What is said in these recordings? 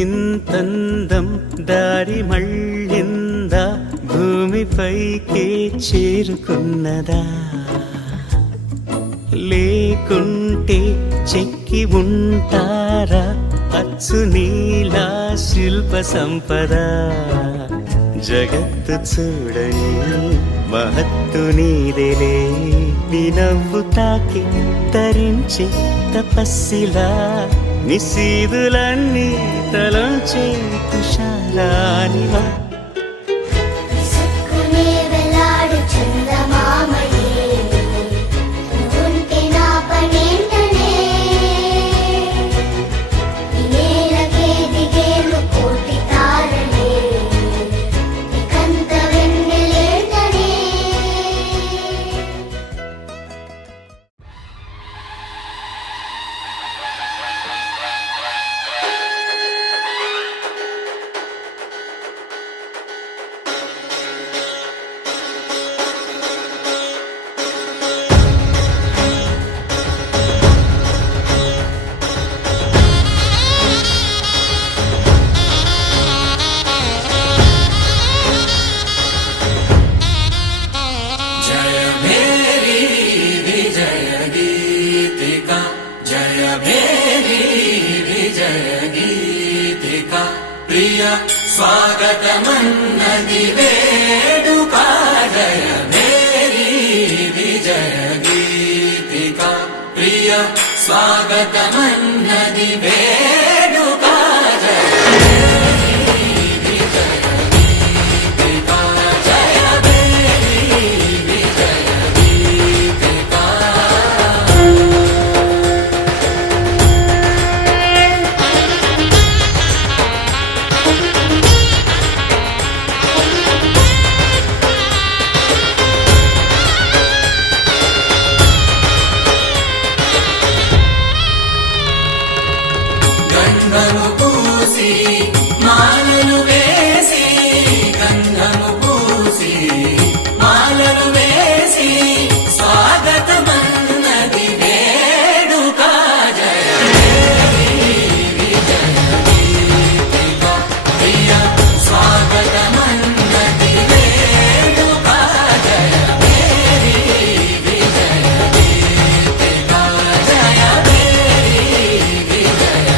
ఇంతందం దారి మళ్ళిందా భూమిపైకే చేరుకున్నదా లేకుంటే చెక్కి ఉంటారా అచ్చు నీలా శిల్ప సంపద జగత్తు చూడని మహత్తు నీదేలే నీ నవ్వు తాకి తరించే తపస్సిలా నిశీదులన్నీ తలంచే తుషారానివా स्वागतमन्नदि वेडुका जय मेरी विजय गीतिका प्रिय स्वागतमन्नदि वेडुका जय मेरी विजय गीतिका जय मेरी विजय गीतिका గంధము పూసి మాలలు వేసి గంధము పూసి మాలలు వేసి స్వాగతమన్నది వేడుక జయ మేరీ విజయ గీతికా ప్రియ స్వాగతమన్నది వేడుక జయ మేరీ విజయ గీతికా జయ మేరీ విజయ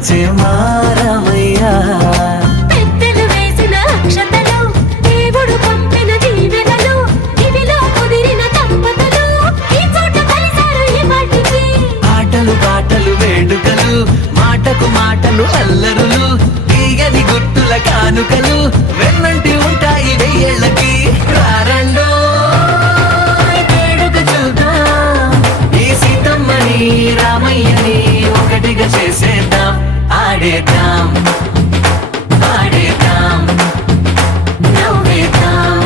వచ్చే మారమయ్యా పెద్దలు వేసిన అక్షతలు దేవుడు పంపిన దీవెనలు ఇవిలో కుదిరిన దంపతులు ఈ చోట కలిసారు ఈ వాటికి ఆటలు పాటలు వేడుకలు మాటకు మాటలు అల్లరులు తీయని గుర్తుల కానుకలు వెన్నంటి ఉంటాయి వెయ్యేళ్ళకి రారండో వేడుక చూద్దాం ఈ సీతమ్మని రామయ్యని ఒకటిగా చేసేద్దాం ఆడేద్దాం పాడేద్దాం నవ్వేద్దాం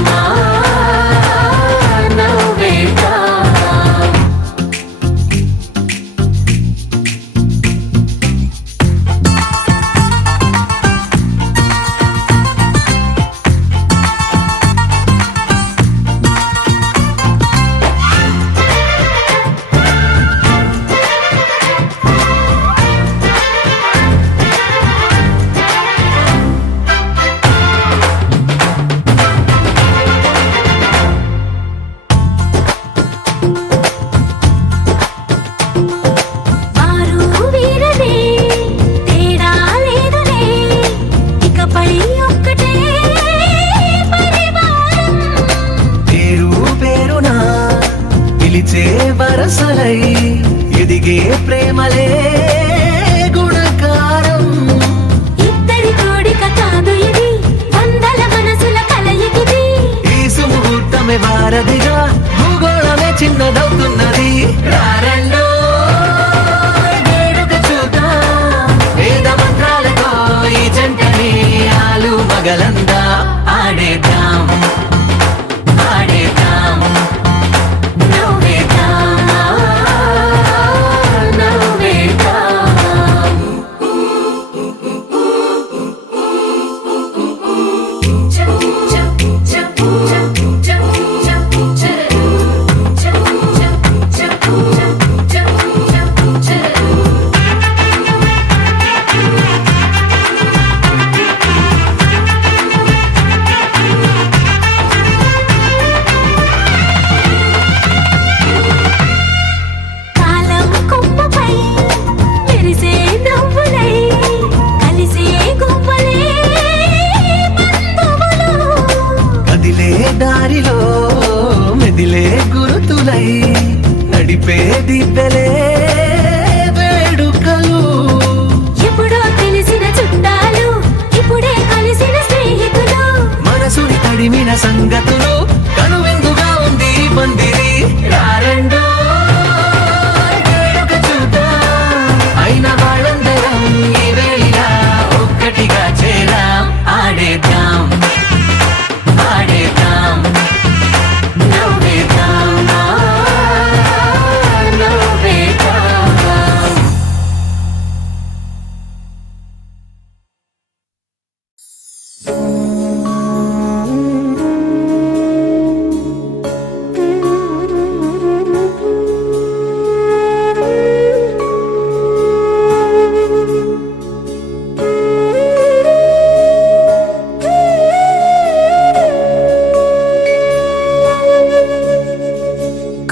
నవ్వేద్దాం వారు వీరనే తేడా లేదులే ఇకపై ఒక్కటే పరివారం పేరు పేరునా పిలిచే వరసలై ఎదిగే ప్రేమలే గుణకారం ఇద్దరి కోడిక కాదు ఇది వందల మనసుల కలయికిది ఈ సుముహూర్తమే వారధిగా భూగోళమే చిన్నదవుతున్నది రారండో వేడుక చూద్దాం వేద మంత్రాలతో ఈ జంటని ఆలు మగలందా ఆడేద్దాం ఆడేద్దాం నవ్వేద్దాం నవ్వేద్దాం కాలం కొమ్మపై మెరిసే నవ్వులై కలిసే గువ్వలే బంధువులు కదిలే దారిలో మెదిలే గురుతులై నడిపే దిబ్బెలే వేడుకలు ఎప్పుడో తెలిసిన చుట్టాలు ఇప్పుడే కలిసిన స్నేహితులు మనసుని తడిమిన సంగతులు కనువిందుగా ఉంది ఈ పందిరి రారండో వేడుక చూద్దాం అయిన వాళ్ళందరం ఈ వేళ ఒక్కటిగా చేరాం ఆడేద్దాం ఆడేద్దాం నవ్వేద్దాం నవ్వేద్దాం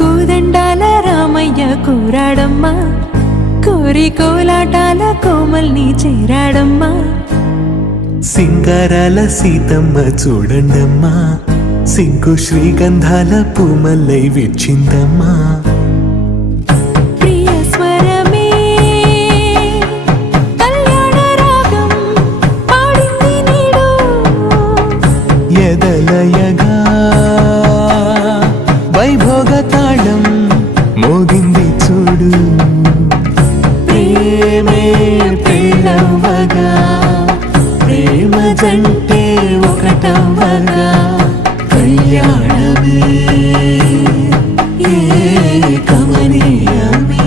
కోదండాల రామయ్య కూరాడమ్మా కోరి కోలాటాల కోమల్ని చేరాడమ్మా సింగారాల సీతమ్మ చూడండమ్మా సింగు శ్రీగంధాల పూమల్లై విచ్చిందమ్మా ప్రియ స్వరమే కళ్యాణ రాగం పాడింది నీడు ఎదలయగా వైభోగ తాళం మోగింది చూడు ప్రేమే పెళ్ళవగా ప్రేమ జంటే ఒకటవగా కళ్యాణమే ఏ కమనీయమే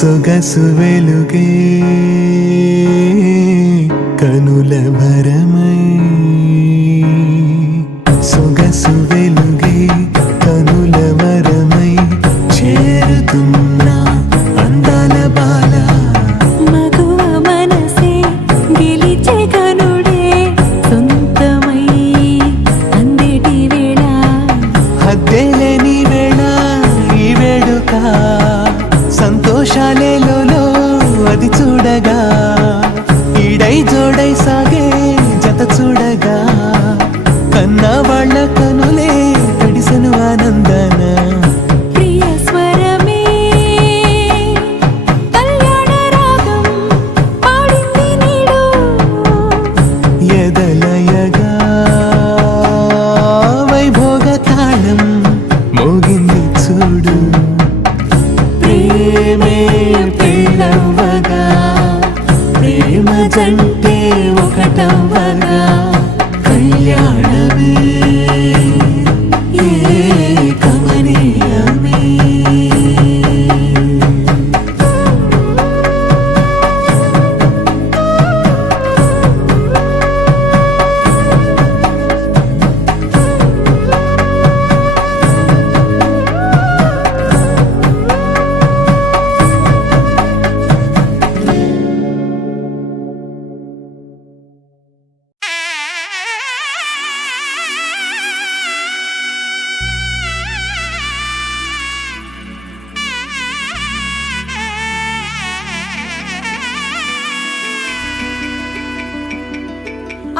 సొగసు వెలుగే కనుల భరమై సొగసు వెలుగే కనుల వరమై చేరుతున్నా అందాల బాల మగువ మనసే గెలిచే కనుడే సొంతమై అందేటి వేళ హద్దేలేని వేళ ఈ వేడుక సంతోషాలేలో అది చూడగా ఈడై జోడై సాగే జత చూడగా కన్నా వాళ్ళ కనులే తడిసెను ఆనందన ప్రియ స్వరమే కళ్యాణ రాగం పాడింది నీడు ఎదలయగా వైభోగ తాళం మోగింది చూడు ప్రేమే పెళ్ళవ్వగా ప్రేమ జంటే ఒకటవ్వగా కళ్యాణమే ఏ కమనీయమే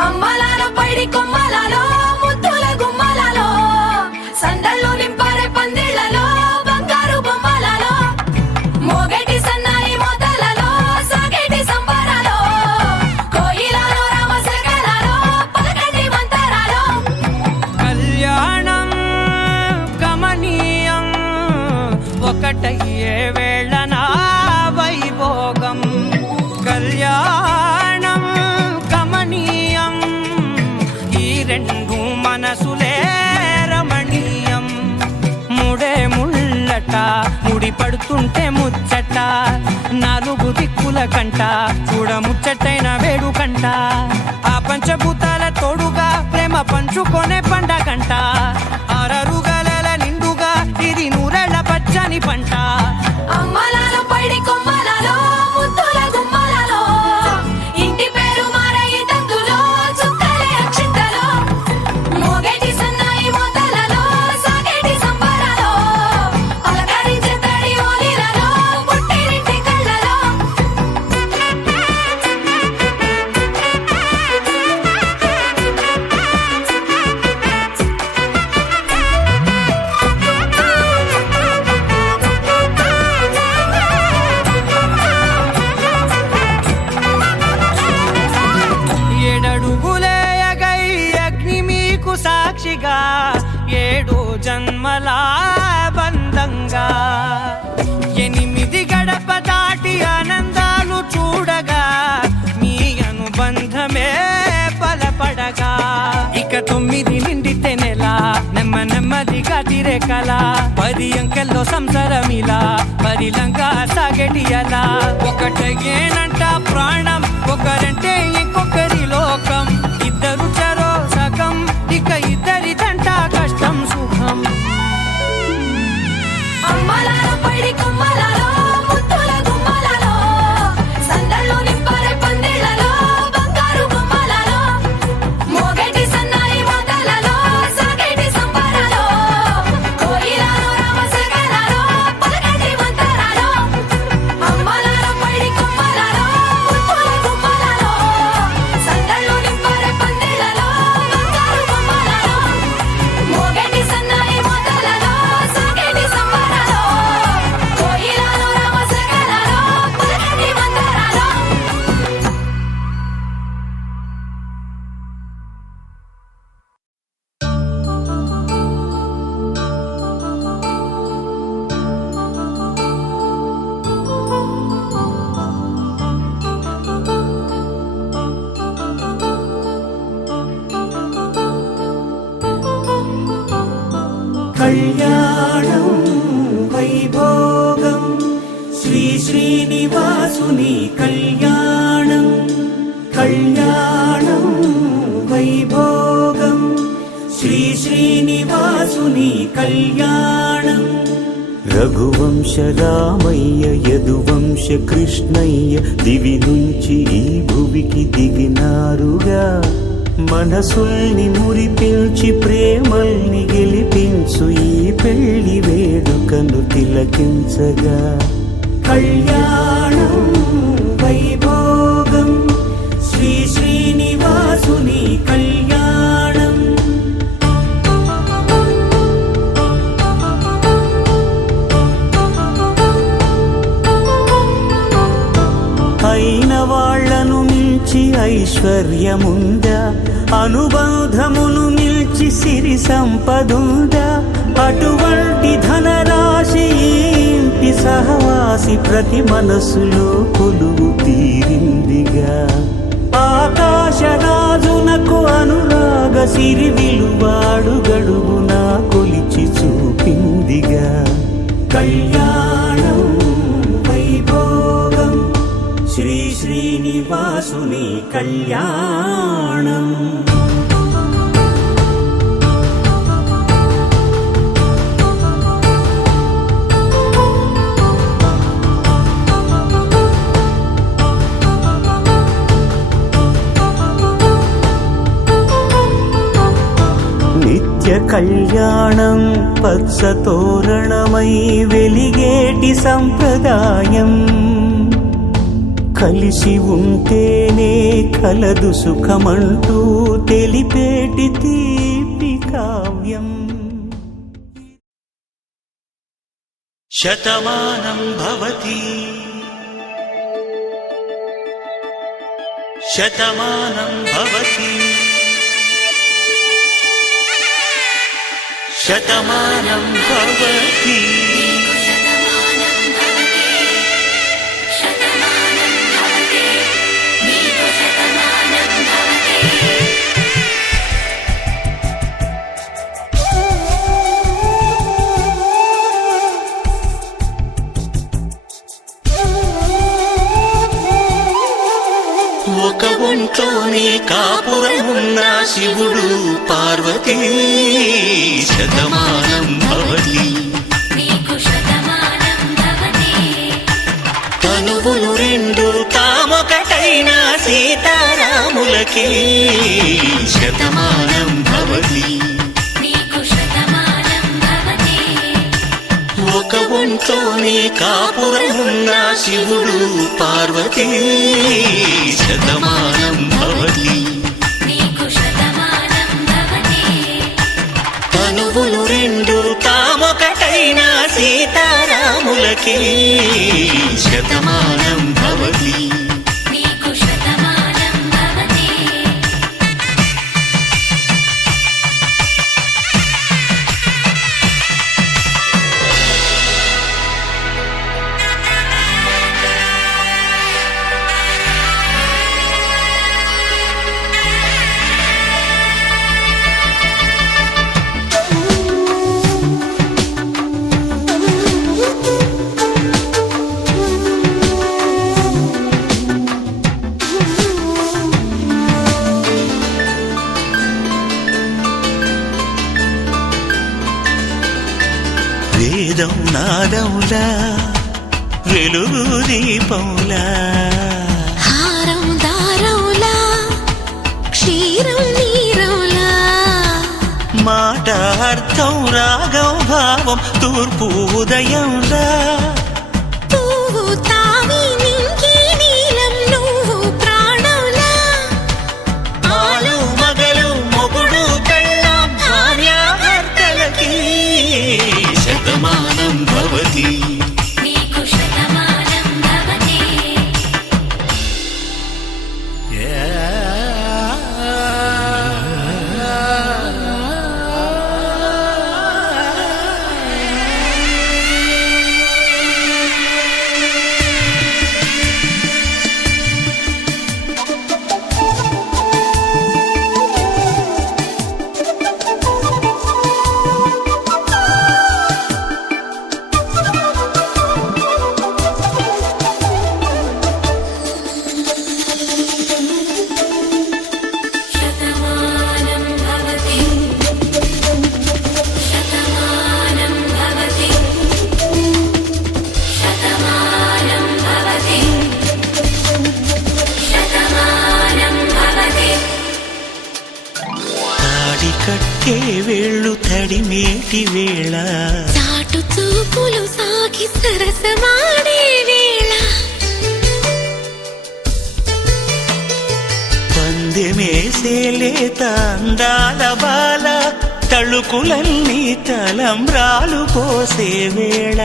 అమ్మలాలో పైడి కొమ్మలలో ముద్దుల గుమ్మలలో సందళ్ళు నింపారే పందిళ్లలో బంగారు బొమ్మలలో మోగేటి సన్నాయి మోతలలో సాగేటి సంబరాలో కోయిలలో రామశకలలో పలకటి మంతరాలో కళ్యాణం గమనీయం ఒకటయ్యే వేళ నా వైభోగం కళ్యాణం గమనీయం ఈ రెండు మనసులే రమణీయం ముడే ముళ్ళట ముడి పడుతుంటే ముచ్చట నాలుగు దిక్కుల కంట చూడ ముచ్చటైన వేడుకంట ఆ పంచభూతాల తోడుగా ప్రేమ పంచుకొనే పండగంట ఆరరుగల నిండుగా ఇది నూరెళ్ళ పచ్చని పంట అమ్మలాలో పైడి కొమ్మలలో ముద్దుల గుమ్మలలో ఇంటి పేరు మారయి తందులో చుక్కలే అక్షింతలో మోగేటి సన్నాయి మోతలలో సాగేటి సంబరాలో పలకరించే తడి ఓలిలలో పుట్టినింటి కళ్ళలో ఏడడుగులేయగై అగ్ని మీకు సాక్షిగా ఏడు జన్మల బంధంగా 8 గడప దాటి ఆనందాలు చూడగా మీ అనుబంధమే బలపడగా ఇక 9 నిండితే నెల నెమ్మదిగా తిరే కల 10 అంకెల్లో సంసారమిలా పరిలంగా సాగటి అలా ఒకటేనంట ప్రాణం ఒకరంటే ఇంకొకరి లోకం ఇద్దరు చరో సగం ఇక ఇద్దరిదంట కష్టం సుఖం అమ్మలాలో పైడి కొమ్మలలో ముద్దుల గుమ్మలలో సందళ్ళు నింపారే పందిళ్లలో బంగారు బొమ్మలలో మోగేటి సన్నాయి మోతలలో సాగేటి సంబరాలో కోయిలలో రామశకలలో పలకటి మంతరాలో అమ్మలాలో పైడి కొమ్మలలో ముద్దుల గుమ్మలలో సందళ్ళు నింపారే పందిళ్లలో బంగారు బొమ్మలలో మోగేటి సన్నాయి మోతలలో సాగేటి సంబరాలో కోయిలలో రామశకలలో పలకటి మంతరాలో కళ్యాణం వైభోగం శ్రీ శ్రీనివాసుని కళ్యాణం కళ్యాణం వైభోగం శ్రీ శ్రీనివాసుని కళ్యాణం రఘువంశ రామయ్య యదువంశ కృష్ణయ్య దివి నుంచి ఈ భువికి దిగినారుగా మనసుల్ని మురిపించి ప్రేమల్ని గెలిపించు ఈ పెళ్లి వేడుకను తిలకించగా కళ్యాణం వైభోగం శ్రీ శ్రీనివాసుని కళ్యాణం అయిన వాళ్లను మించి ఐశ్వర్యముందా అనుబంధమును మిల్చి సిరి సంపదుందా అటువంటి ధనరాశి ఇంటి సహవాసి ప్రతి మనసులో కొలువు తీరిందిగా ఆకాశరాజునకు అనురాగ సిరి విలువాడు గడువునా కొలిచి చూపిందిగా కళ్యాణం వైభోగం శ్రీ శ్రీనివాసుని కళ్యాణం నిత్య కళ్యాణం పచ్చ తోరణమై వెలిగేటి సంప్రదాయం కలిసి ఉంటేనే కలదు సుఖమంటూ తెలిపేటి తీపి కావ్యం శతమానం భవతి శతమానం భవతి శతమానం భవతి ఒక ఒంట్లోనే కాపురమున్న శివుడు పార్వతీ శతమానం భవతి తనువులు రెండు తామొకటైన సీతారాములకి శతమానం భవతి ఒక ఒంట్లోనే కాపురమున్న శివుడు పార్వతీ శతమానం భవతి తనువులు రెండు తామొకటైన సీతారాములకి శతమానం భవతి వేదం నాదములా వెలుగు దీపములా హారం దారౌలా క్షీరం నీరౌలా మాట అర్థం రాగం భావం తూర్పు ఉదయంలా పువ్వు తావి నింగి నీలం నువ్వు ప్రాణంలా ఆలు మగలు మొగుడు పెళ్ళాం భార్యాభర్తలకి శతమానం భవతి తడిమేటి వేళ చాటు చూపులు సాగి సరసమాడే వేళ పందెమేసేలేత అందాల బాల తళుకులన్నీ తలంబ్రాలు పోసే వేళ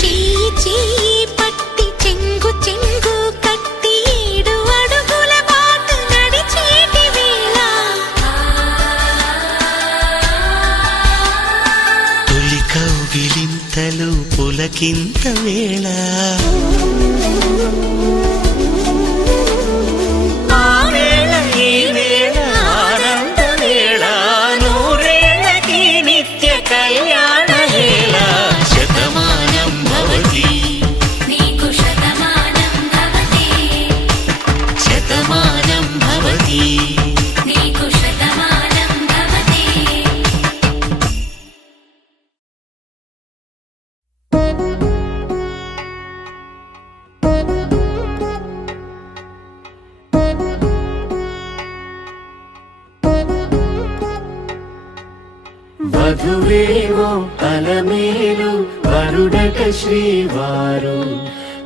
చెయ్యి చెయ్యి పట్టి చెంగు చెంగు కట్టి 7 అడుగుల బాటు నడిచేటి వేళ తొలి కౌగిలింతలు పులకింత వేళ వధువేమో అలమేలు వరుడట శ్రీవారు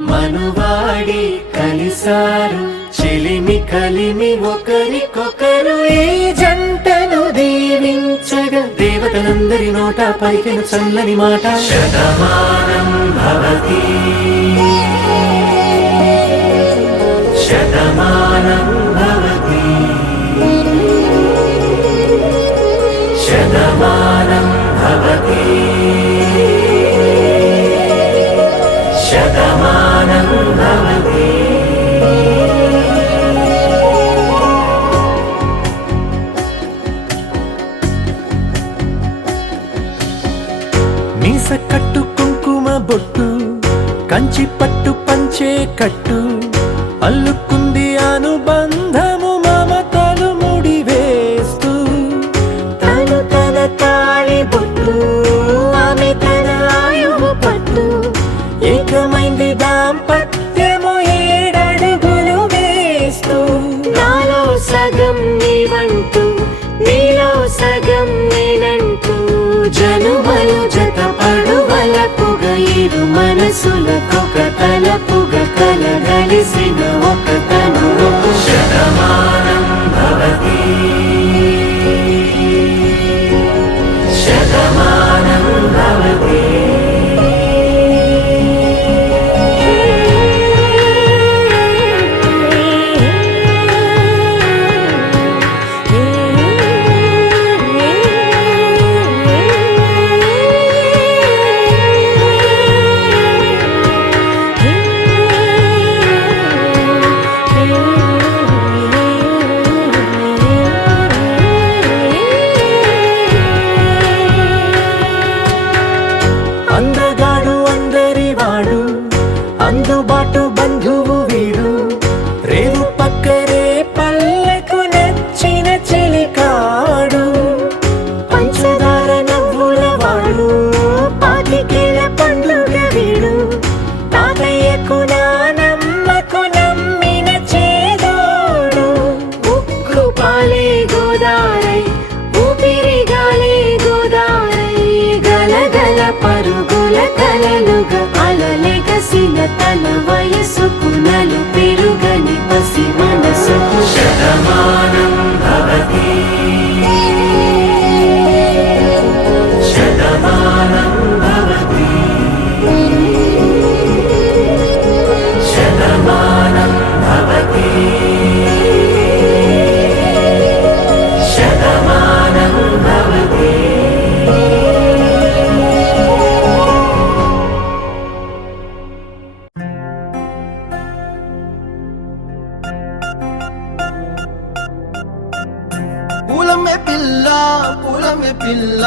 మనువాడి కలిసారు చెలిమి కలిమి ఒకరికొకరు ఈ జంటను దీవించగా దేవతలందరి నోట పలికిన చల్లని మాట శతమానం భవతి శతమానం భవతి శతమానం భవతి శతమానం భవతి మీస కట్టు కుంకుమ బొట్టు కంచి పట్టు పంచే కట్టు అల్లుకుంది అనుబంధము మమతలు ముడివేస్తూ తను తన తాళి బొట్టు ఆమె తన ఆయువు పట్టు ఏకమైంది దాంపత్యము 7 అడుగులు వేస్తూ నాలో సగం నీవంటూ నీలో సగం నేనంటూ జనుమలు జత పడువలపుగ 7 మనసులకొక తలపుగ కలగలిసిన ఒక తను శతమానం భవతి శతమానం భవతి అందగాడు అందరివాడు అందుబాటు బంధువు వీడు రేవు పక్కరే పల్లెకు నచ్చిన చెలికాడు పంచదార నవ్వుల వాడు పాతికేల పండుగ వీడు తాతయ్యకు నానమ్మకు నమ్మిన చేదోడు ఉక్కు పాలే గోదారై ఊపిరిగాలే గోదారై గలగల పరుగుల కలలుగా అలలెగసిన తన వయసుకు నలు పెరుగని పసి మనసుకు శతమానం భవతి శతమానం భవతి శతమానం భవతి శతమానం భవతి పూలమే పిల్ల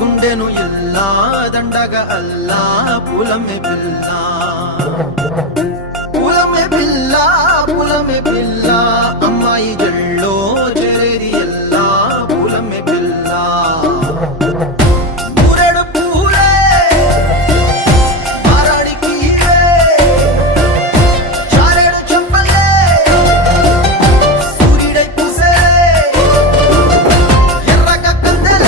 గుండెను ఎల్లా దండగ అల్లా పూలమే పిల్ల పూలమే పిల్ల అమ్మాయి జల్లో చేరేది ఎల్లా పూలమే పిల్ల పూరెడు పూలే మారాడికి చారెడు చెప్పలే సూర్యుడై పూసే ఎర్రగ కందెలే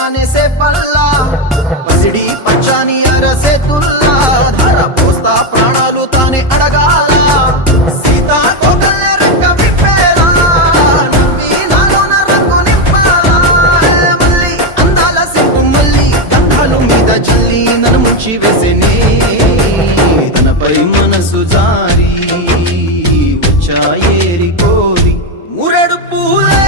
మనేసే పల్లా పసిడి పచ్చాని అరసే తుల్లా ధర పోస్తా ప్రాణాలు తానే అడగాల సీతా కోకల్ల రెక్క విప్పేలా నవ్వి నాలోన రంగు నింపాలా మళ్ళీ అందాల సింపు మళ్ళీ దండాలు మీద జల్లి నన్ను ముంచి వేసేనే తనపై మనసు జారి వచ్చాయేరి కోరి మురెడు పూలే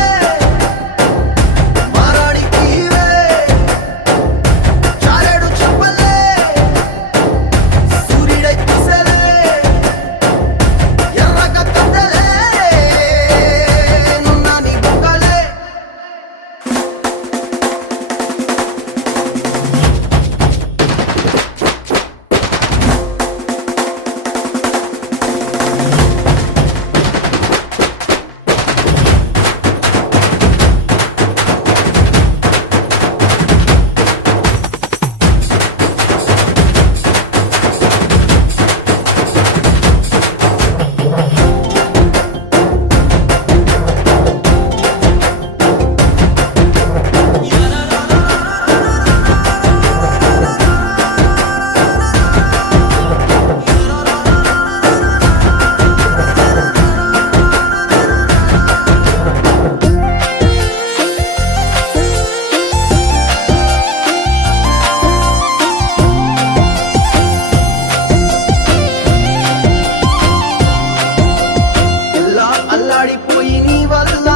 అల్లాడిపోయి నీ వల్ల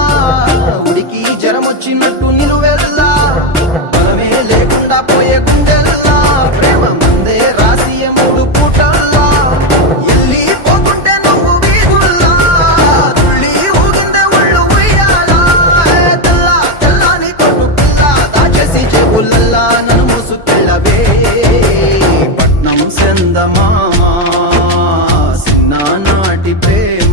ఉడికి జరమొచ్చినట్టు నిలువెల్లా బలమే లేకుండా పోయే గుండెల్లా ప్రేమ ముందే రాసి మూడు పూటల్లా ఎల్లి పోతుంటే నువ్వు వీధుల్లా తుళ్ళి ఊగిందే ఒళ్ళు ఉయ్యాలా తెల్లా తెల్లాని తోటు పిల్ల దాచేసి చెవులల్లా నన్ను మూసుకెళ్ళవే పట్నం సెందమామా చిన్ననాటి ప్రేమ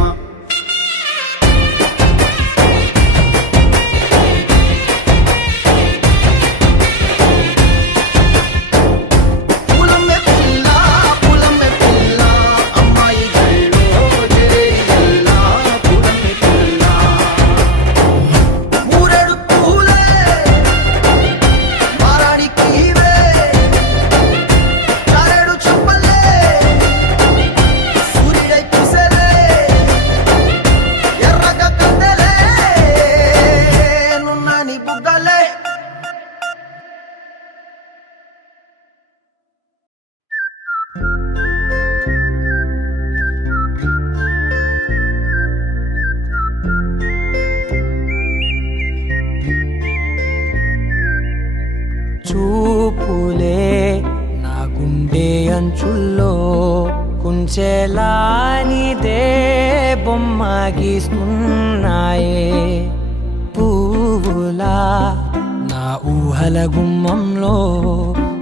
చూపులే నా గుండె అంచుల్లో కుంచెలానిదే బొమ్మ గీస్తున్నాయే పువ్వులా నా ఊహల గుమ్మంలో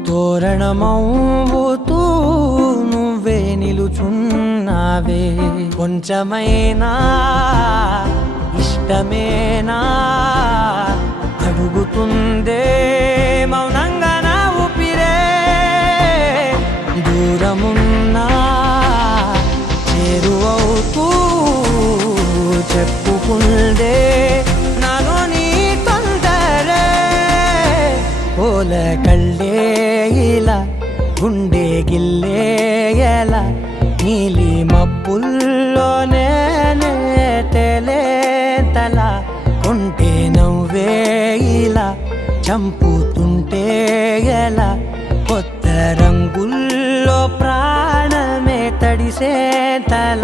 తోరణమవుతూ నువ్వే నిలుచున్నావే కొంచెమైనా ఇష్టమేనా అడుగుతుందే మౌనంగా నా ఊపిరే దూరమున్నా చేరువవుతూ చెప్పుకుందే నాలో నీ తొందరే పోల కళ్ళే ఇలా గుండె గిల్లే ఎలా నీలి మబ్బుల్లోనే తల కొంటే నవ్వే ఇలా చంపుతుంటే ఎలా కొత్త రంగుల్లో ప్రాణమే తడిసే తల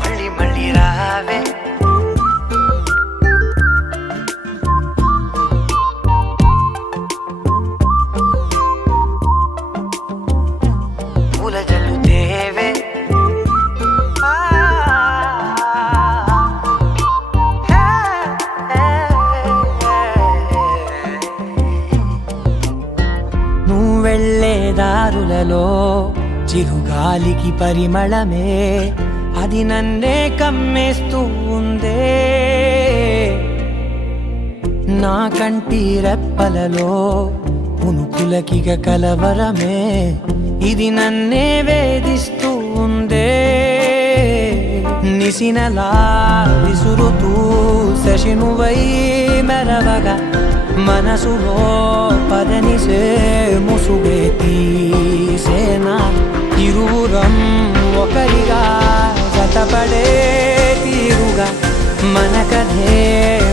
మళ్ళీ మళ్ళీ రావే పూల జల్లుతేవే వెళ్ళే దారులలో చిరుగాలికి పరిమళమే అది నన్నే కమ్మేస్తూ ఉందే నా కంటి రెప్పలలో పునుకులకిగ కలవరమే ఇది నన్నే వేధిస్తూ ఉందే నిసినలా విసురుతూ శశినువై మెరవగా మనసులో పదనిసే ముసుగే తీసేనా ఇరువురం ఒకరిగా జతపడే తీరుగా మన కథే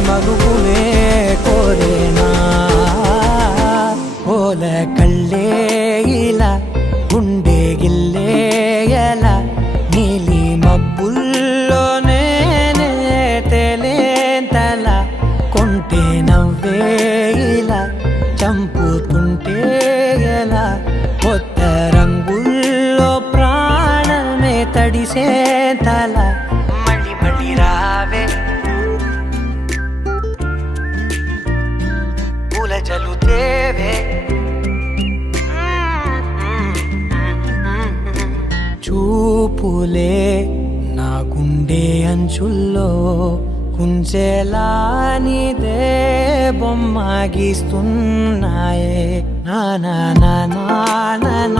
మలుపునే కోరేనా ఓల కళ్ళే ఇలా గుండె గిల్లే ఎలా నీలి మబ్బుల్లోనే తేలేంతల కొంటే నవ్వే ఇలా చంపుతుంటే ఎలా కొత్త రంగుల్లో ప్రాణమే తడిసే తల మళ్ళీ మళ్ళీ రావే పూల జలుతేవే చూపులే నా గుండె అంచుల్లో కుంచెలా నీదే బొమ్మ గీస్తున్నాయే నా నా నా నా నా నా నా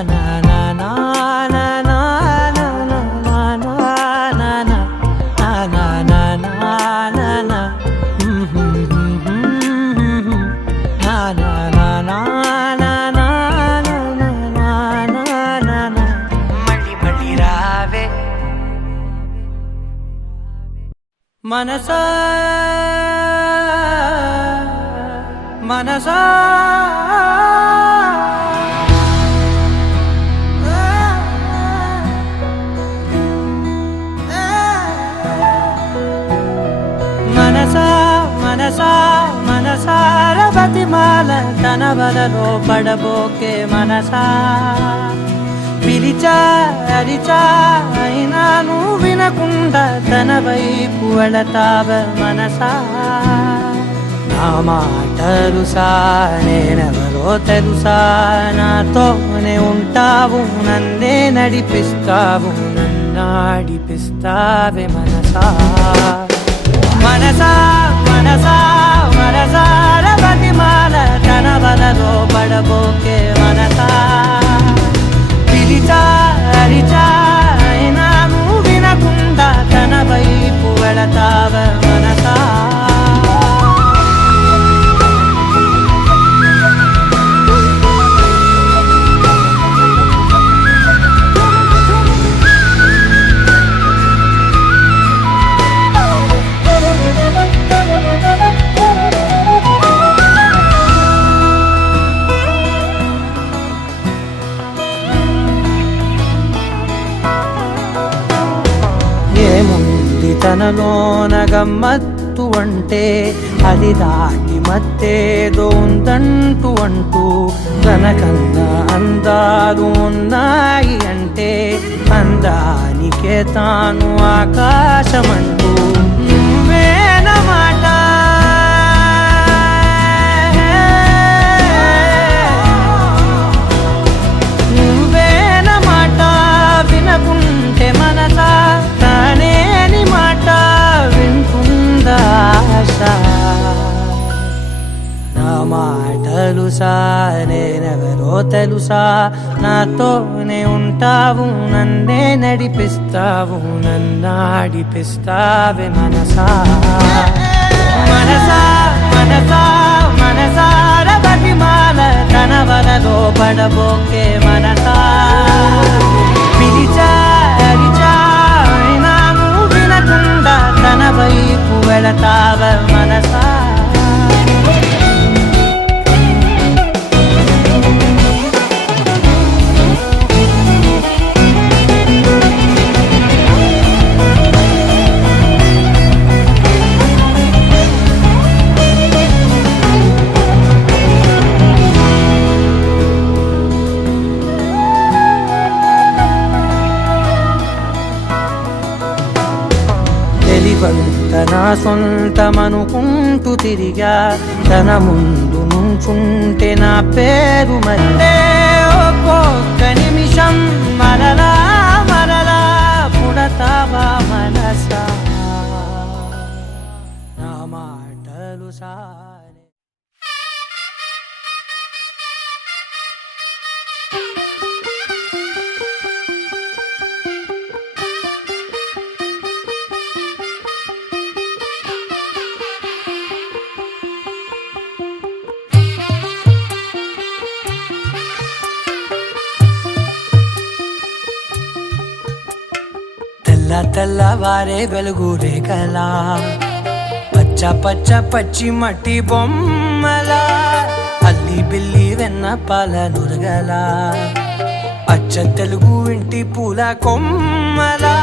నా నా నా నా నా మనసా మనసా మనసా మనసా మనసార బతిమాల తన వలలో పడబోకే మనసా పిలిచా అరిచా అయినా నువ్వు వినకుండా తన వైపు వెళతావ మనసా నా మాటలుసా నేనెవరో తెలుసా నాతోనే ఉంటావు నన్నే నడిపిస్తావు నన్నాడిపిస్తావే మనసా మనసా మనసా మనసార బతిమాల తన వలలో పడబోకే మనసా పిలిచా అరిచా అయినా నువ్వు వినకుండా తన వైపు వెళతావ మనసా తనలోన గమ్మత్తు అంటే అది దాటి మత్తేదో ఉందంటూ అంటూ తనకన్నా అందాలు ఉన్నాయి అంటే అందానికే తాను ఆకాశమంటూ నువ్వేనమాట నువ్వేనమాట వినకుంటే మనసా తానేని మాట వింటుందా నా మాటలుసా నేనెవరో తెలుసా నాతోనే ఉంటావు నన్నే నడిపిస్తావు నన్నాడిపిస్తావే మనసా మనసా మనసా మనసార బతిమాల తన వలలో పడబోకే మనసా పిలిచా అరిచా అయినా నువ్వు వినకుండా తన వైపు వెళతావ మనసా తన సొంతమనుకుంటూ తిరిగా తన ముందు నుంచుంటే నా పేరు మళ్ళే ఒక్కొక్క నిమిషం మరలా మరలా పుడతావా మనసా నా మాటలు సానే తెల్లవారే వెలుగు రేఖలా పచ్చ పచ్చ పచ్చి మట్టి బొమ్మలా అల్లి బిల్లి వెన్న పాల నురగలా అచ్చ తెలుగు ఇంటి పూల కొమ్మలా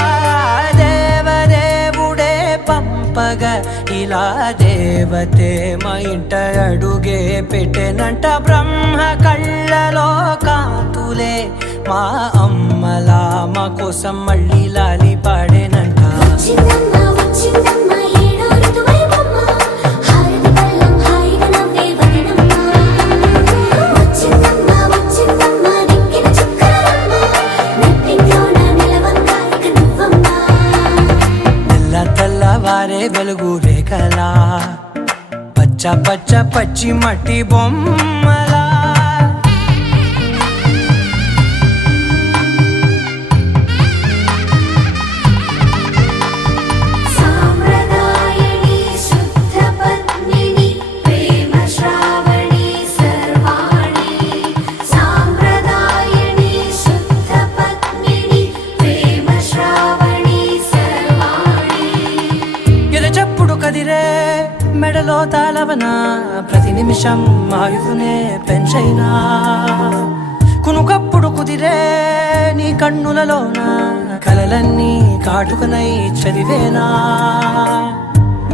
దేవదేవుడే పంపగా ఇలా దేవతే మా ఇంట అడుగే పెట్టెనంట బ్రహ్మ కళ్ళలో కాంతులే మా అమ్మలా మా కోసం మళ్ళీ లాలి పాడేనంట తెల్లవారే వెలుగు రేఖలా పచ్చ పచ్చ పచ్చి మట్టి బొమ్మలా కదిరే మెడలో తాళవన ప్రతి నిమిషం ఆయువునే పెంచైనా కునుకప్పుడు కుదిరే నీ కన్నులలోన కలలన్నీ కాటుకనై చదివేనా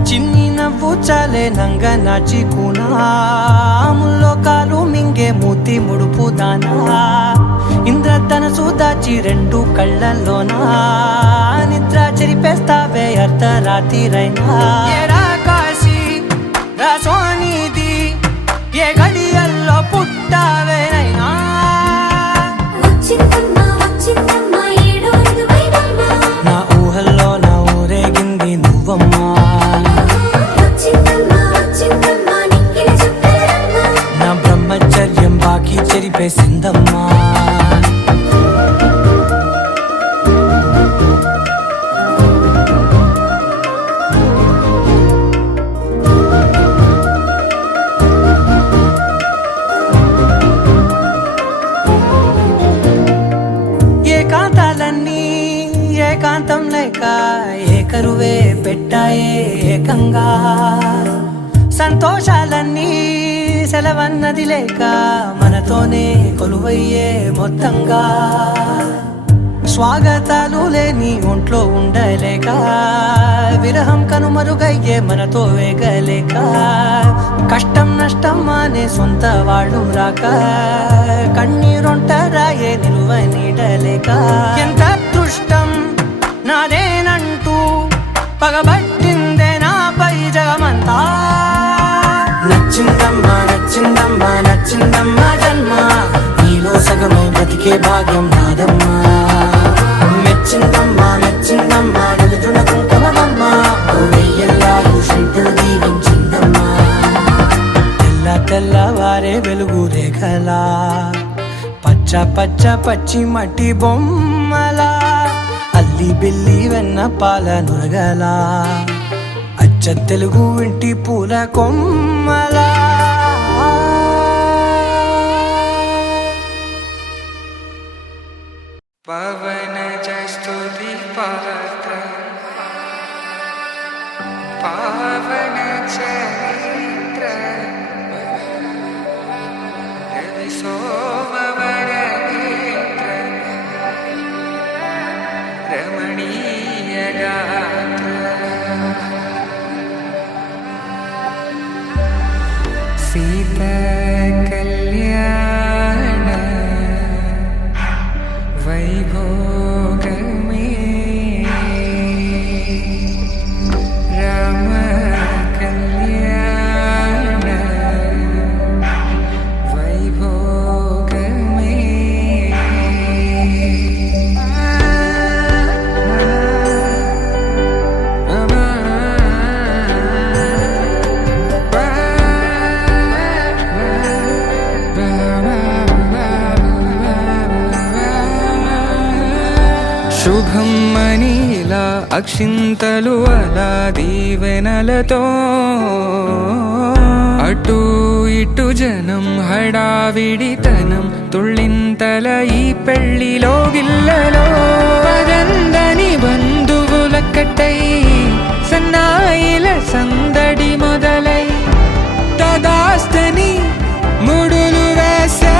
చిన్ని నవ్వు చాలే నంగ నాచి కూనాముల్లో కాలు మింగే మూతి ముడుపు దానా ఇంద్రధనసు దాచి రెండు కళ్ళల్లోనా నిద్ర చెరిపేస్తావే అర్ధరాత్రిరైనా ఏరా కాశీ రాసోనిది ఏ గడియల్లో పుట్టావేనైనా నా ఊహల్లో నా ఊరేగింది నువ్వమ్మా నా బ్రహ్మచర్యం బాకీ చెరిపేసిందమ్మా ఏకాంతం లేక ఏకరువే పెట్టాయే ఏకంగా సంతోషాలన్నీ సెలవన్నది లేక మనతోనే కొలువయ్యే మొత్తంగా స్వాగతాలు లేని ఒంట్లో ఉండలేక విరహం కనుమరుగయ్యే మనతో వేగలేక కష్టం నష్టం అనే సొంత వాళ్ళు రాక కన్నీరొంటరాయే నిలువ నీడలేక ఎంత అదృష్టం నాదేనంటూ పగబట్టిందే నాపై జగమంతా నచ్చిందమ్మా నచ్చిందమ్మా నచ్చిందమ్మా జన్మ నీలో సగమై బ్రతికే భాగ్యం నాదమ్మా మెచ్చిందమ్మా మెచ్చిందమ్మా నిలుచున కుంకుమమ్మా వెయ్యల్లాలు శంకరు దీవించిందమ్మా తెల్లవారే వెలుగు రేఖలా పచ్చ పచ్చ పచ్చి మట్టి బొమ్మలా అల్లి బిల్లి వెన్న పాల నురగలా అచ్చ తెలుగు ఇంటి పూల కొమ్మలా పవన జస్తుతి పాత్ర పావన చరిత్ర రవి సోమవర నేత్ర రమణీయ గాత్ర సీత కళ్యాణ వైభోగమే రామ కళ్యాణ వైభోగమే శుభం మనీలా అక్షింతలు అలా దీవెనలతో అటు ఇటు జనం హడావిడితనం తుళ్ళింతల ఈ పెళ్లిలో గిల్లలో పదందని బంధువు పులకటై సన్నాయిల సందడి మొదలై తదాస్తని ముడులు వేసే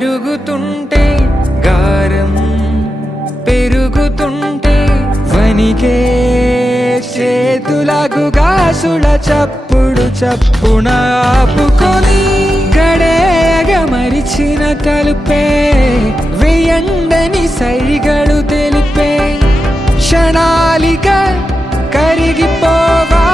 తరుగుతుంటే గారం పెరుగుతుంటే వనికే చేతులకు గాసుల చప్పుడు చప్పున ఆపుకొని గడేయగ మరిచిన తలుపే వేయండని సైగడు తెలిపే క్షణాలిక కరిగిపోవా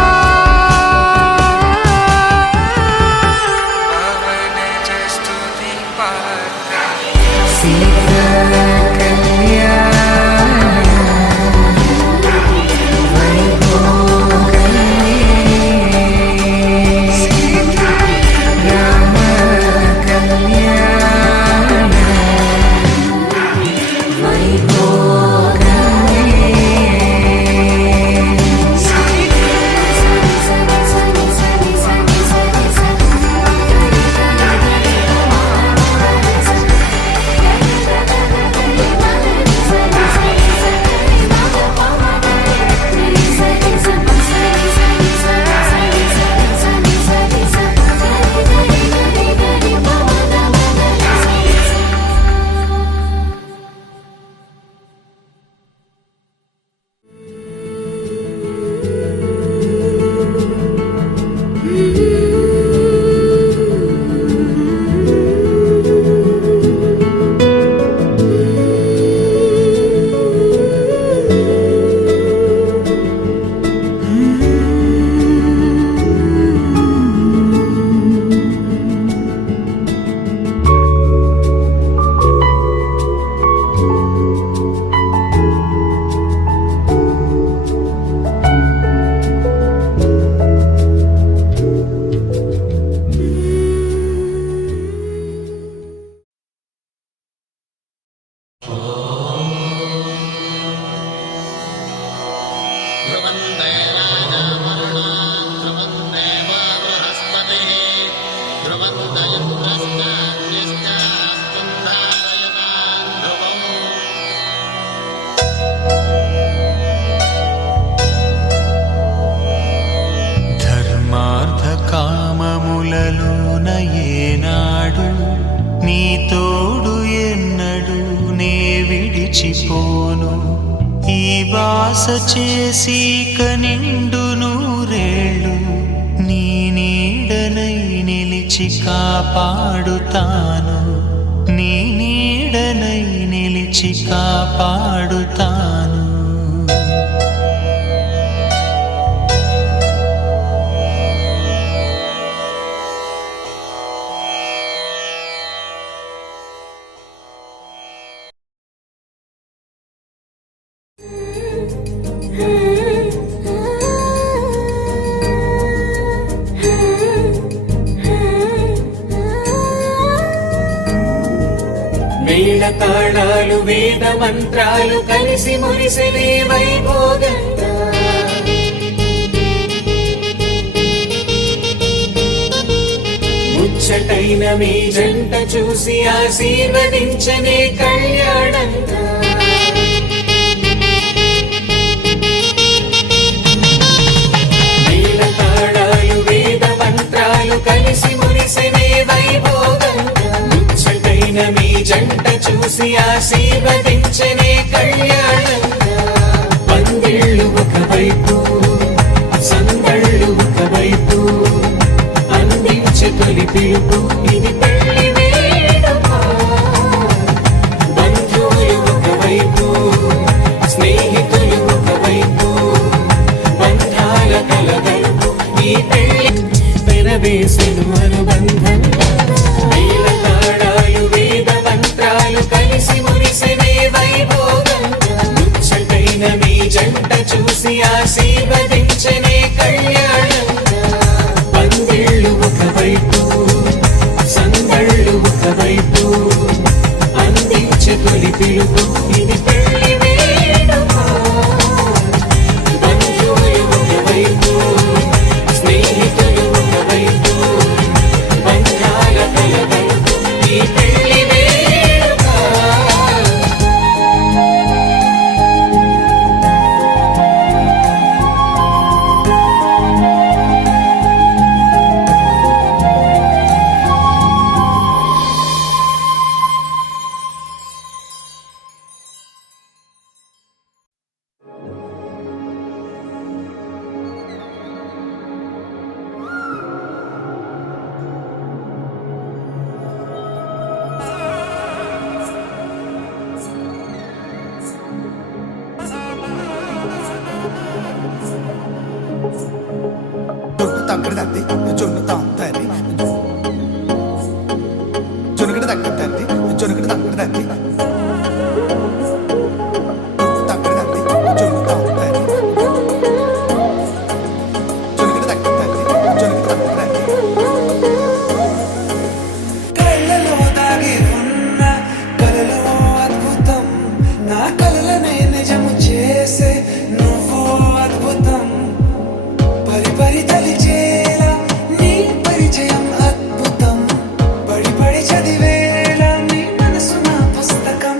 కామములలోన ఏనాడు నీ తోడు ఎన్నడు నే విడిచిపోను ఈ వాస చేసి కనిండు నూరేళ్ళు నీ నీడనై నిలిచి కాపాడుతాను నీ నీడనై నిలిచి కాపాడుతాను మేళ తాళాలు వేద మంత్రాలు కలిసి మురిసినే వైభోగంగా ముచ్చటైన మీ జంట చూసి ఆశీర్వదించనే కళ్యాణంగా మేళ తాళాలు వేద మంత్రాలు కలిసి మురిసినే వైభోగంగా ముచ్చటైన మీ జంట చూసి ఆశీర్వదించనే కళ్యాణంగా పందిళ్ళు ఒకవైపు సందళ్ళు ఒకవైపు అందించే తొలి పిలుపు ఇది పెళ్లి వేడుక బంధువులు ఒకవైపు స్నేహితులు ఒకవైపు బంధాల కలగలు పిలుపు ఇది పెళ్లి వేడుక బంధువులు ఒకవైపు స్నేహితులు ఒకవైపు బంధాల కలవైపు ఈ పెళ్లి వేడుక జొన్ను తగ్గడదండి జొన్ను తాగుతుంది జొనుగడ తగ్గదండి జొనుగడ తగ్గడదండి జొన్ను తగ్గడదండి జొన్ను తాగుతుంది జొనుగడ తగ్గదండి జొనుగడ తగ్గదండి కళ్ళలో దాగి ఉన్న కలలో అద్భుతం నా కలలనే నిజము చేసే నువ్వు అద్భుతం పరి పరి తలిచేలా నీ పరిచయం అద్భుతం పడి పడి చదివేలా నీ మనసు నా పుస్తకం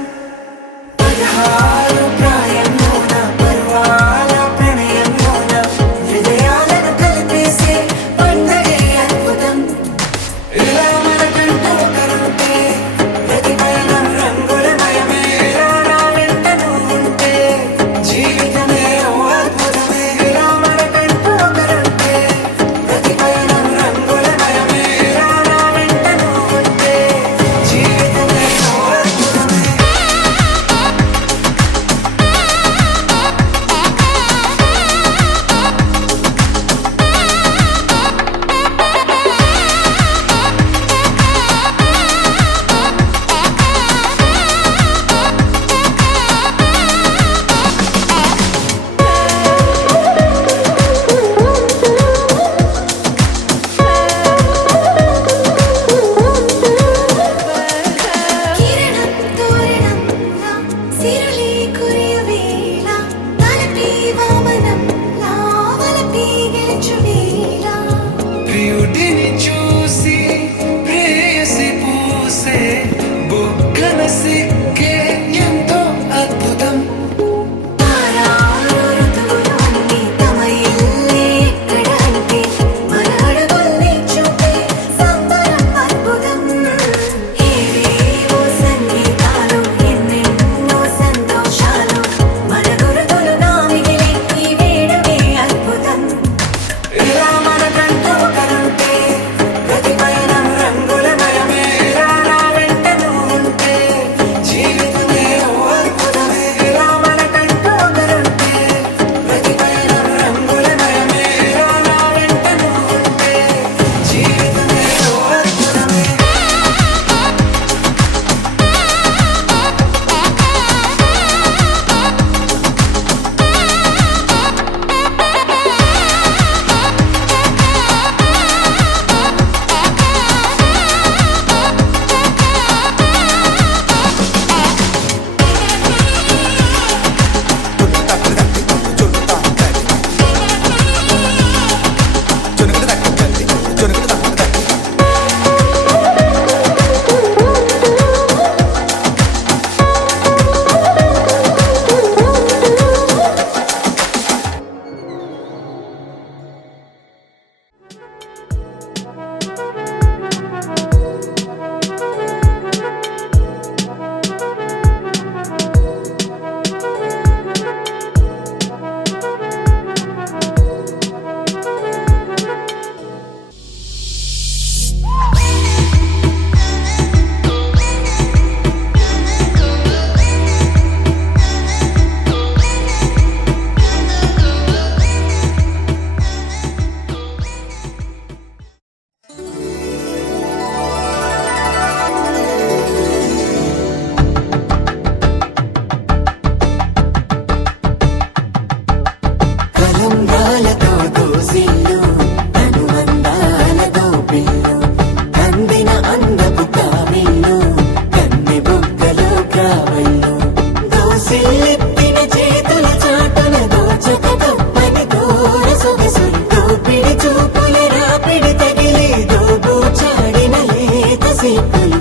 రేపలు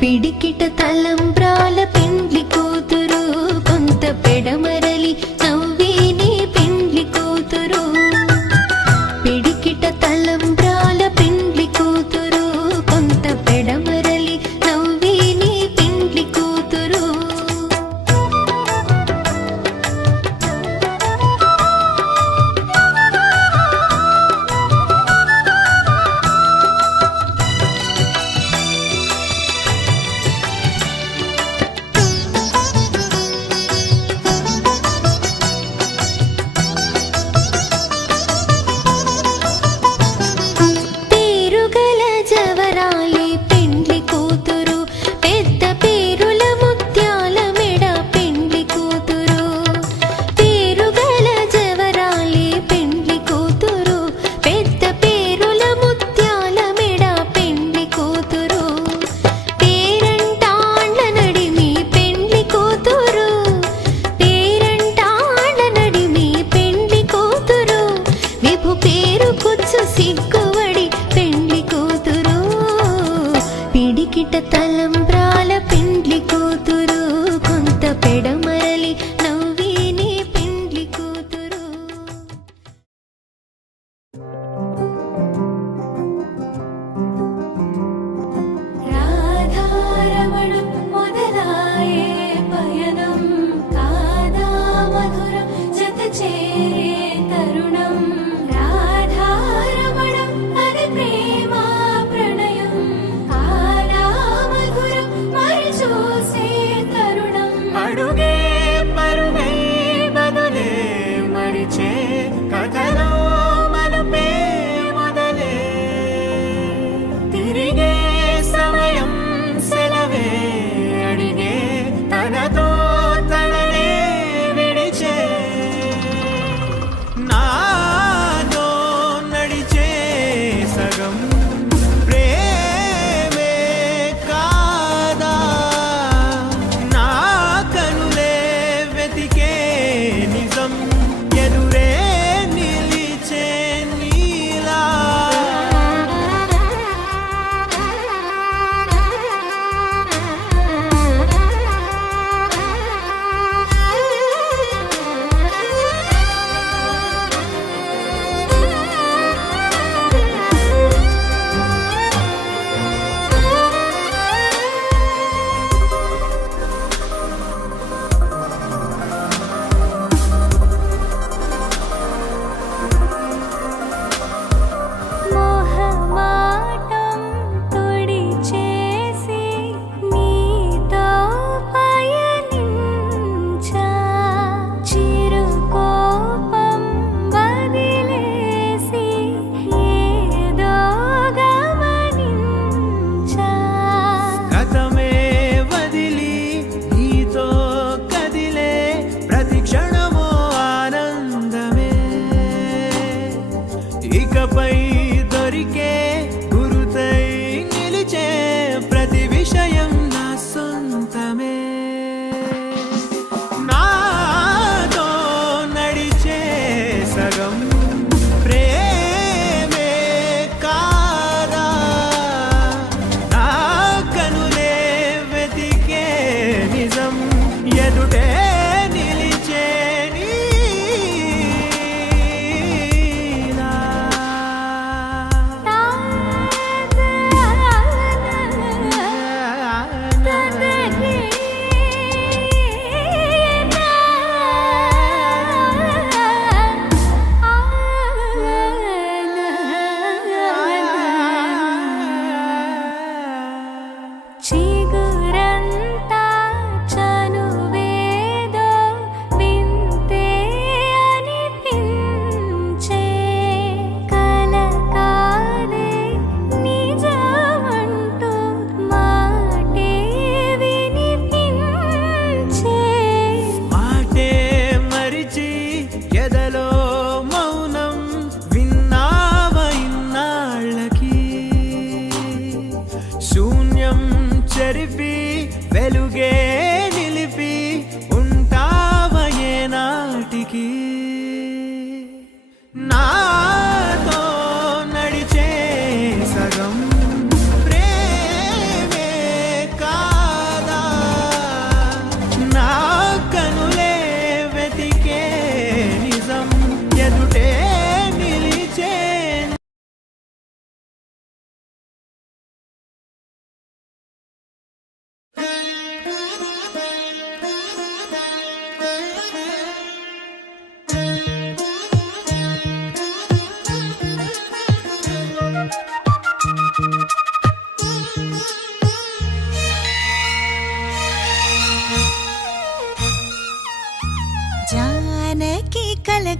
పిడికిట తలంబ్రాల పెండ్లి కూతురు కొంత పెడమరలి నవ్వేనే పెండ్లి కూతురు పిడికిట తలంబ్రాల పెండ్లి కూతురు కొంత పెడమరలి నవ్వేనే పెండ్లి కూతురు పేరుగల జవరాలి పెండ్లి కూతురు పెద్ద పేరుల ముత్యాల మెడ పెండ్లి కూతురు పేరుగల జవరాలి పెండ్లి కూతురు పెద్ద పేరుల ముత్యాల మెడ పెండ్లి కూతురు పేరంటాండ్ల నడిమి పెండ్లి కూతురు పేరంటాండ్ల నడిమి పెండ్లి కూతురు విభు పేరు కుచ్చు సిగ్గువడి పెండ్లి కూతురు పిడికిట తలంబ్రాల పెండ్లి కూతురు కొంత పెడమరలి నవ్వేనే పెండ్లి కూతురు రాధారమణం మొదలాయే పయనం కాదా మధురం జత చేరే తరుణం రాధారమణం అది ప్రేమ ప్రణయం కాదా మధురం మరి చూసే తరుణం అడుగే పరుగే బదులే మరిచే కథలో మలుపే మొదలే తిరిగే సమయం సెలవే అడిగే తనతో తననే విడిచే నాతో నడిచే సగం ప్రేమే కాదా నా కనులే వెతికే నిజం ఎదురే నిలిచే నీలా మోహమాటం తొడి చేసి నీతో పయనించా చిరుకోపం వదిలేసి ఏదో గమనించా గతమే వదిలి నీతో కదిలే ప్రతి క్షణమో ఆనందమే ఇకపై దొరికే గురుతై నిలిచే ప్రతి విషయం నా సొంతమే నాతో నడిచే సగం ప్రేమే కాదా నా కనులే వెతికే నిజం ఎదుటే నిలిచే నీలా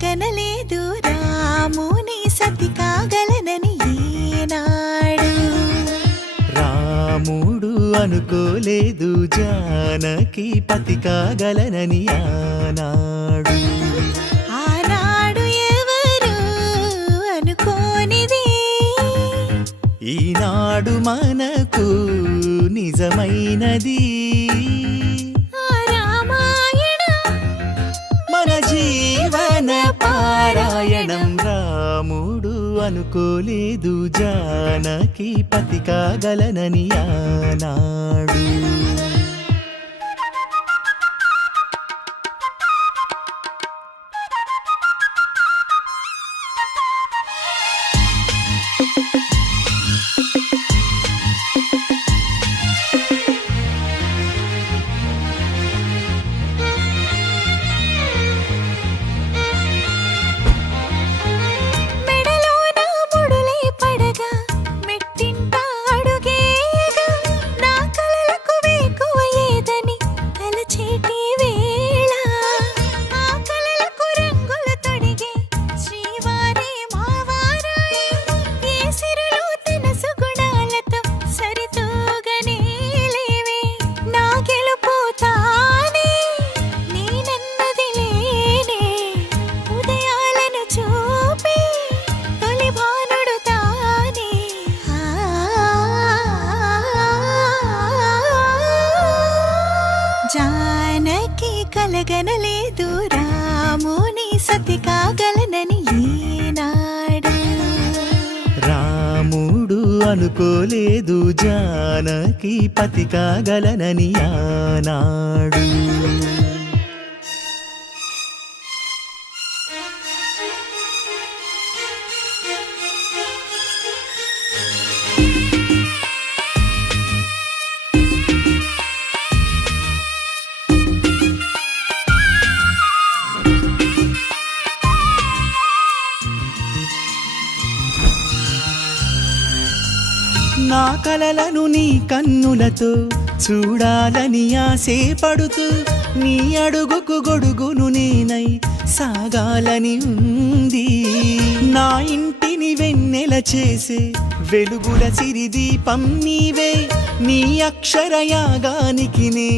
కలగనలేదు రాముని సతి కాగలనని ఈనాడు. రాముడు అనుకోలేదు జానకి పతి కాగలనని ఆనాడు. ఆనాడు ఎవరు అనుకోనిది ఈనాడు మనకు నిజమైనది. మన జీవన పారాయణం. రాముడు అనుకోలేదు జానకి పతి కాగలనని ఆనాడు. జానకి కలగనలేదు రాముని సతి కాగలనని ఈనాడు. రాముడు అనుకోలేదు జానకి పతి కాగలనని ఆనాడు. నా కలలను నీ కన్నులతో చూడాలని ఆశే పడుతూ నీ అడుగుకు గొడుగును నేనై సాగాలని ఉంది. నా ఇంటిని వెన్నెల చేసే వెలుగుల సిరిదీపం నీవే. నీ అక్షరయాగానికి నే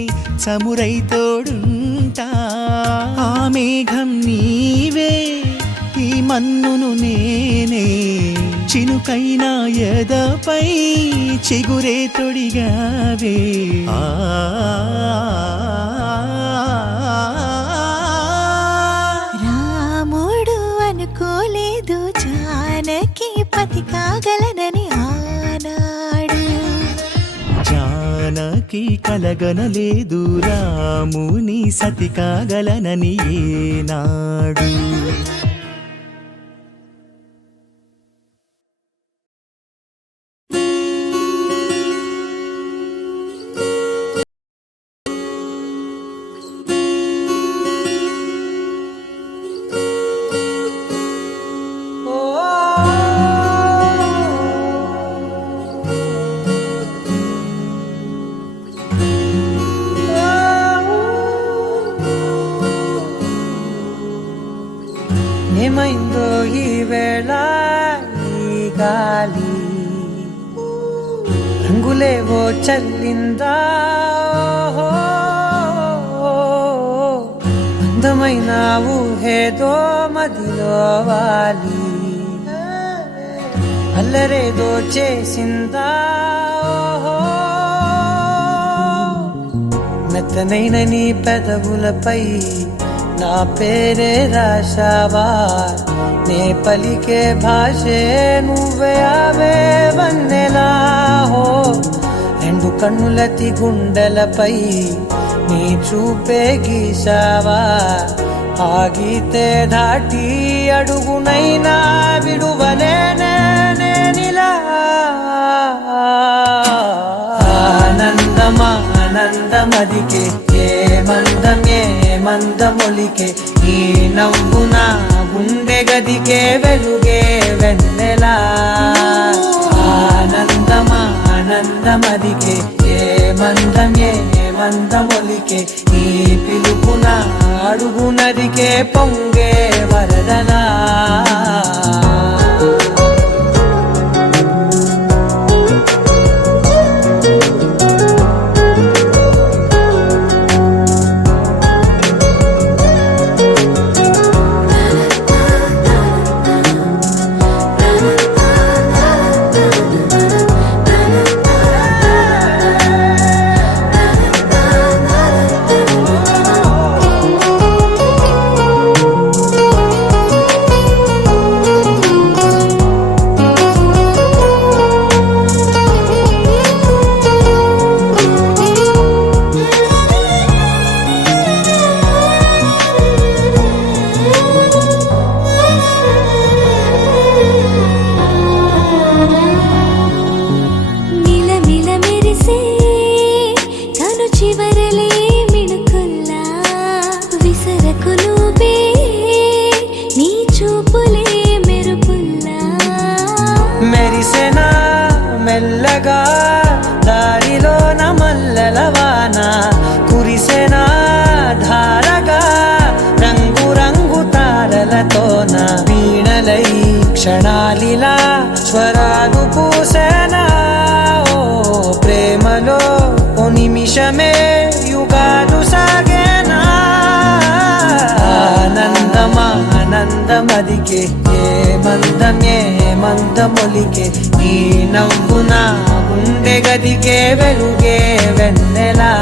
చమురై తోడుంటా. ఆ మేఘం నీవే, ఈ మన్నును నేనే. చినుకైనా ఎదపై చిగురే తొడిగావే. రాముడు అనుకోలేదు జానకి పతి కాగలనని ఆనాడు. జానకి కలగనలేదు రాముని సతి కాగలనని ఏనాడు. ఏమైందో ఈ వేళ ఈ గాలి రంగులేవో చల్లిందా. అందమైన ఊహేదో మదిలో వాలి అల్లరేదో చేసిందా. మెత్తనైన నీ పెదవులపై నా పేరే రాశావా. నే పలికే భాషే నువ్వే అవే వన్నెలా. హో రెండు కన్నులతి గుండెలపై నీ చూపే గీశావా. ఆగితే దాటి అడుగునైనా విడువలేనే నేనిలా. ఆనందమా ఆనందమదికే ఏ మందమొలికే ఈ నవ్వున గుండె గదికే వెలుగే వెన్నెలా. ఆనందమా ఆనందమదికే ఏ మందమొలికే ఈ పిలుపున అడుగు నదికే పొంగే వరదలా మిలమిల మెరిసే కను చివరలే మిణుకుల్లా విసరకు నువ్వే నీ చూపులే మెరుపుల్లా మెరిసెనా మెల్లగా దారిలోన మల్లెలవాన కురిసెనా ధారగా రంగు రంగు తారలతోన వీణలై క్షణాలిలా స్వరాలు పూసేనా ఓ ప్రేమలో ఓ నిమిషమే యుగాలు సాగేనా ఆనందమా ఆనందమదికే ఏ మందమొలికే ఈ నవ్వున గుండె గదికే వెలుగే వెన్నెలా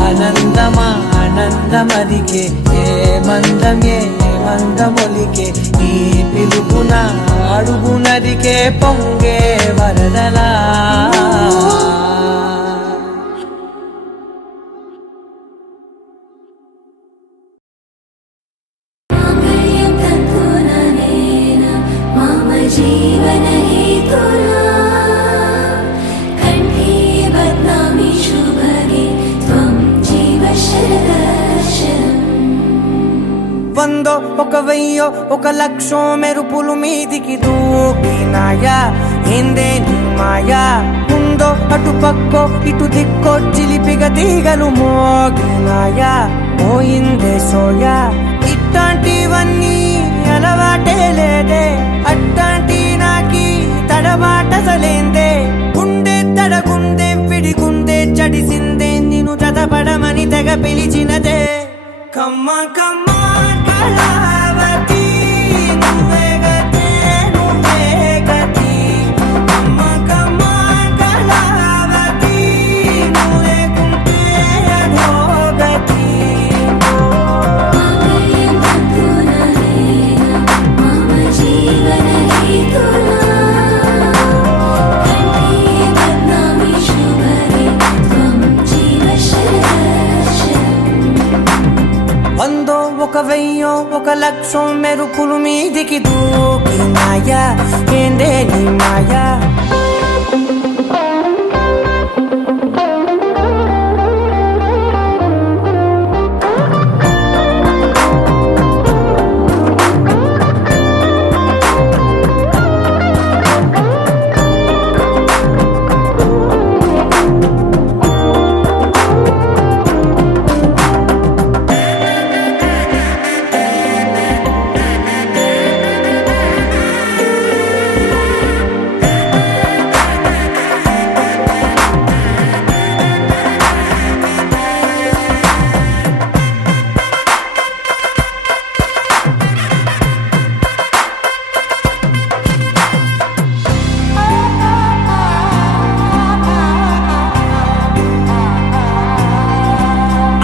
ఆనందమా ఆనందమదికే ఏ మందమొలికే ఈ పిలుపున అడుగు నదికే పొంగే వరదలా మాంగళ్యం తంతుననేన మమ జీవన హేతునా కంఠే బధ్నామి శుభగే త్వం జీవ శరదర్శనం వందో ఒక వెయ్యో ఒక లక్షో మెరుపులు మీదికి దూకినాయా ఏందే నీ మాయా ఉందో అటు పక్కో ఇటు దిక్కో చిలిపిగ తీగలు మోగినాయా పోయిందే సోయా ఇట్లాంటివన్నీ అలవాటే లేదే అట్లాంటి నాకి తడబాటసలేందే గుండె తడగుందే విడిగుందే చడిసిందే నిన్ను చదపడమని తెగ పిలిచినదే కమ్మ కమ్మ కళావతి నువ్వే గతే నువ్వే గతి కమ్మ కమ్మ కళావతి నువ్వే కుంటే అధోగతి మాంగళ్యం తంతుననేన మమ జీవన హేతునా కంఠే బధ్నామి శుభగే త్వం జీవ శరదర్శనం వందో ఒక వెయ్యో ఒక లక్షో మెరుపులు మీదికి దూకినాయా ఏందే నీ మాయా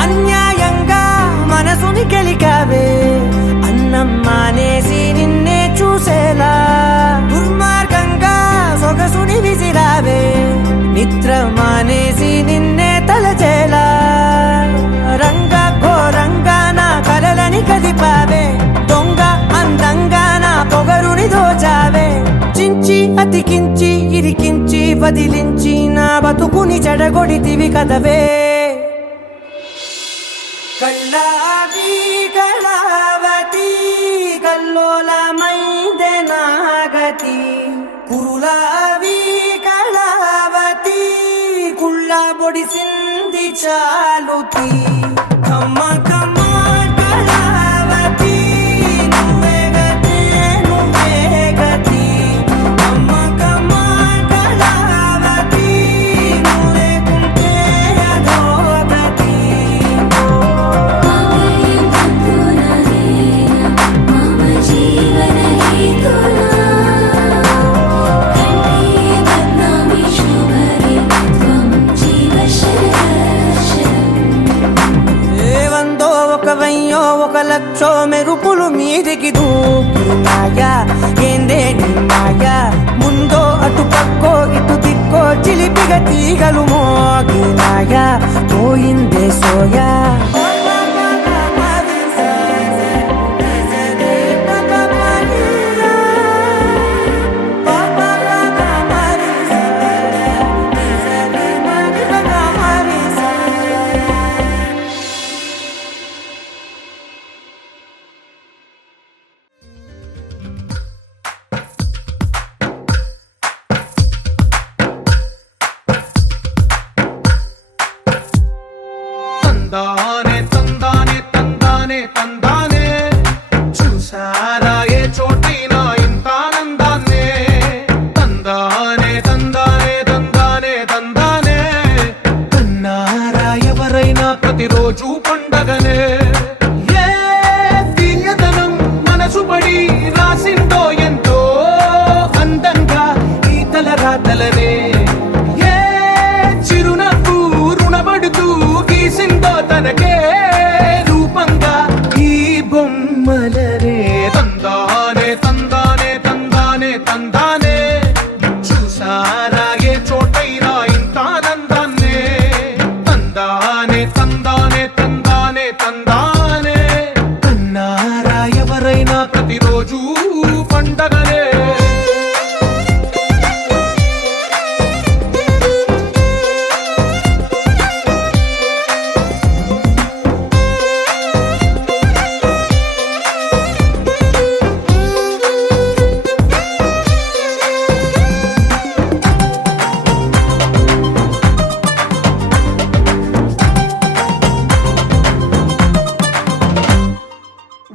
అన్యాయంగా మనసుని గెలికావే అన్నం మానేసి నిన్నే చూసేలా దుర్మార్గంగా సొగసుని విసిరావే నిద్ర మానేసి నిన్నే తలచేలా రంగ ఘోరంగా నా కలలని కదిపావే దొంగ అందంగా నా పొగరుని దోచావే చించి అతికించి ఇరికించి వదిలించి నా బతుకుని చెడగొడితివి కదవే కళ్ళావి కళావతి కల్లోలమైందే నాగతి కురులావి కళావతి కుళ్ళ బొడిసింది చాలుతి కమ్మ కమ్మ మాయా ఏందే నీ మాయా ముందో అటు పక్కో ఇటు దిక్కో చిలిపిగ తీగలు మోగినాయా పోయిందే సోయా తందానే తందానే తందానే తందానే చూసారా ఏ చోటైనా ఇంత ఆనందాన్నే తందానే తందానే తందానే తందానే కన్నారా ఎవరైనా ప్రతిరోజు పండగనే ఏ తీయదనం మనసు పడి రాసిందో ఎంతో అందంగా ఈ తల రాతలనే ఏ చిరునవ్వు రుణపడుతూ గీసిందో తనకే రూపంగా ఈ బొమ్మలనే తందానే తందానే తందానే తందానే చూసారా ఏ చోటైనా ఇంత ఆనందాన్నే తందానే తందానే తందానే తందానే కన్నారా ఎవరైనా ప్రతిరోజు పండగనే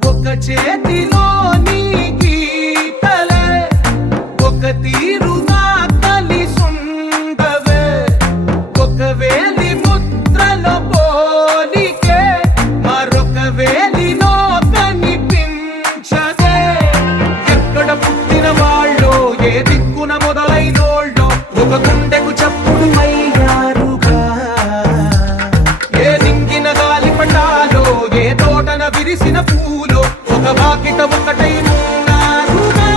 ఒక చేతిలో నీ గీతలే ఒక తీరుగా కలిసుండవే ఒక వేలి ముద్రలో పోలికే మరొక వేలిలో కనిపించదే ఎక్కడ పుట్టిన వాళ్ళో ఏ దిక్కున మొదలైనోళ్ళో ఒక గుండెకు చప్పుడు అయ్యారుగా ఏ దింగిన గాలి పటాలో ఏ తోటన విరిసిన పూలో ఒక వాకిట ఒకటై ఉన్నారుగా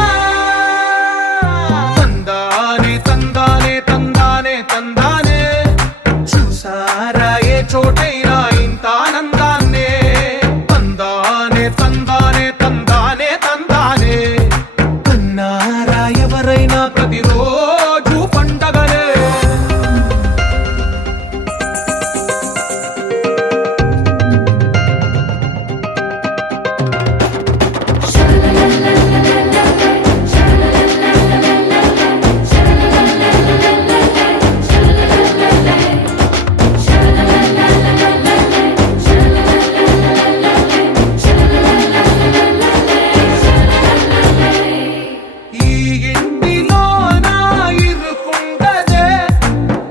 తందానే తందానే తందానే తందానే చూసారా ఏ చోటైనా ఇంత ఆనందాన్నే తందానే తందానే తందానే తందానే కన్నారా ఎవరైనా ప్రతిరోజు పండగనే ఈ ఇంటిలో నా ఇరుకుండదే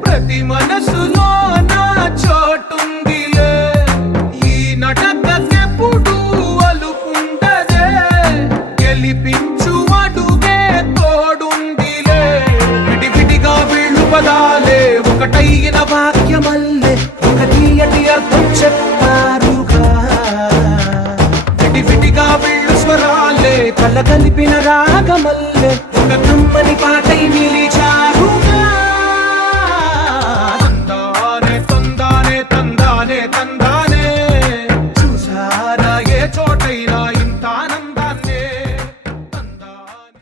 ప్రతి మనసులో నా చోటుందిలే ఈ నటకెప్పుడు అలుకుండదే గెలిపించు అడుగే తోడుందిలే విడివిడిగా వీళ్ళు పదాలే ఒకటైన వాక్యమల్లే ఒక తీయటి అర్థం చెప్పారుగా విడివిడిగా వీళ్ళు స్వరాలే కలగలిపిన రాగమల్లే ఒక కమ్మని పాటై నిలిచారు